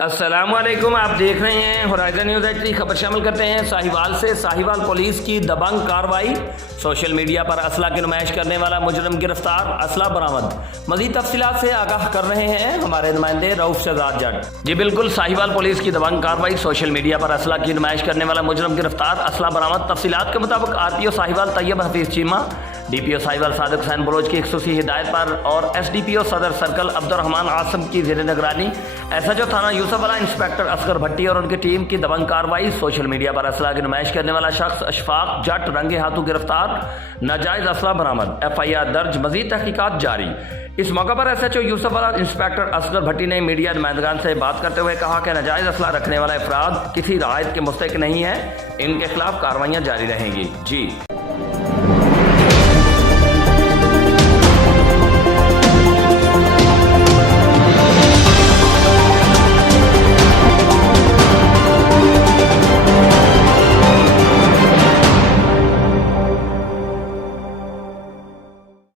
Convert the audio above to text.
अस्सलामुअलैकुम, आप देख रहे हैं होराइजन न्यूज़ एच। खबर शामिल करते हैं साहिवाल से। साहिवाल पुलिस की दबंग कार्रवाई, सोशल मीडिया पर असला की नुमाइश करने वाला मुजरम गिरफ्तार, असला बरामद। मजीद तफसीलात से आगाह कर रहे हैं हमारे नुमाइंदे रऊफ शहजाद जट। जी बिल्कुल, साहिवाल पुलिस की दबंग कार्रवाई, सोशल मीडिया पर असला की नुमाइश करने वाला मुजरम गिरफ्तार, असला बरामद। तफसीलात के मुताबिक आरपीओ साहिवाल तैयब हफीज चीमा, डीपीओ साहिवाल सादिक हुसैन बलोच की खसूसी हिदायत पर और एसडीपीओ सदर सर्कल अब्दुर्रहमान आसम की ज़ेर निगरानी एसएचओ थाना यूसुफवाला इंस्पेक्टर असगर भट्टी और उनकी टीम की दबंग कार्रवाई। सोशल मीडिया पर असला की नुमाइश करने वाला शख्स अशफाक जट रंगे हाथों गिरफ्तार, नाजायज असला बरामद, एफआईआर दर्ज, मजीद तहकीकात जारी। इस मौके पर एसएचओ यूसुफवाला इंस्पेक्टर असगर भट्टी ने मीडिया नुमाइंदगान से बात करते हुए कहा कि नाजायज असला रखने वाला अफराद किसी रायत के मुस्तहिक नहीं है, इनके खिलाफ कार्रवाइयाँ जारी रहेंगी। जी